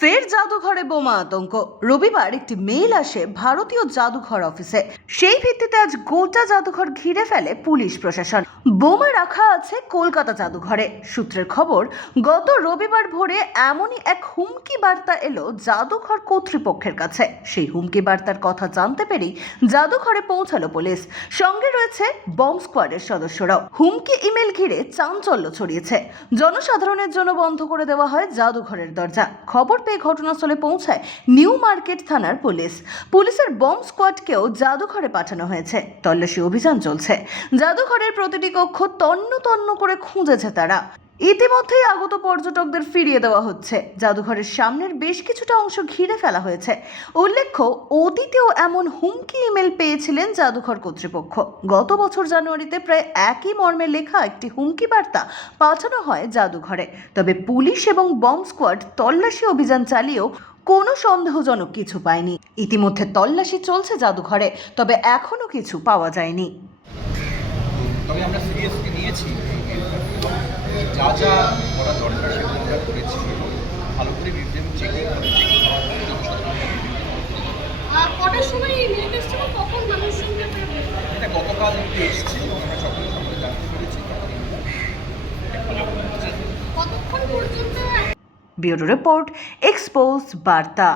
ফের জাদুঘরে বোমা আতঙ্ক। রবিবার একটি মেইল আসে ভারতীয় জাদুঘর অফিসে। সেই ভিত্তিতে আজ গোটা জাদুঘর ঘিরে ফেলে পুলিশ প্রশাসন। বোমা রাখা আছে কলকাতা জাদুঘরে। সূত্রের খবর, গত রবিবার ভোরে এমনই এক হুমকি বার্তা এলো জাদুঘর কর্তৃপক্ষের কাছে। সেই হুমকি বার্তার কথা জানতে পেরেই জাদুঘরে পৌঁছালো পুলিশ। সঙ্গে রয়েছে বম্ব স্কোয়াডের সদস্যরাও। হুমকি ইমেল ঘিরে চাঞ্চল্য ছড়িয়েছে। জনসাধারণের জন্য বন্ধ করে দেওয়া হয় জাদুঘরের দরজা। খবর পেয়ে ঘটনাস্থলে পৌঁছায় নিউ মার্কেট থানার পুলিশ। পুলিশের বম্ব স্কোয়াডকেও জাদুঘরে পাঠানো হয়েছে। তল্লাশি অভিযান চলছে। জাদুঘরের প্রতিটি কক্ষ তন্ন তন্ন করে খুঁজেছে তারা। ইতিমধ্যেই আগত পর্যটকদের ফিরিয়ে দেওয়া হচ্ছে। জাদুঘরের সামনের বেশ কিছুটা অংশ ঘিরে ফেলা হয়েছে। উল্লেখ্য, অতীতেও এমন হুমকি ইমেল পেয়েছিলেন জাদুঘর কর্তৃপক্ষ। গত বছর জানুয়ারিতে প্রায় একই মর্মে লেখা একটি হুমকি বার্তা পাঠানো হয় জাদুঘরে। তবে পুলিশ এবং বম্ব স্কোয়াড তল্লাশি অভিযান চালিয়েও কোনো সন্দেহজনক কিছু পায়নি। ইতিমধ্যে তল্লাশি চলছে জাদুঘরে, তবে এখনও কিছু পাওয়া যায়নি। তবে আমরা সিরিয়াসলি নিয়েছি যা যা করা দরকার সেগুলো আমরা করেছি। ভালো করে রিভিউ চেকিং করে এটা গতকাল এসেছে আমরা সকালে সকালে জানতে পেরেছি। ব্যুরো রিপোর্ট এক্সপোজ বার্তা।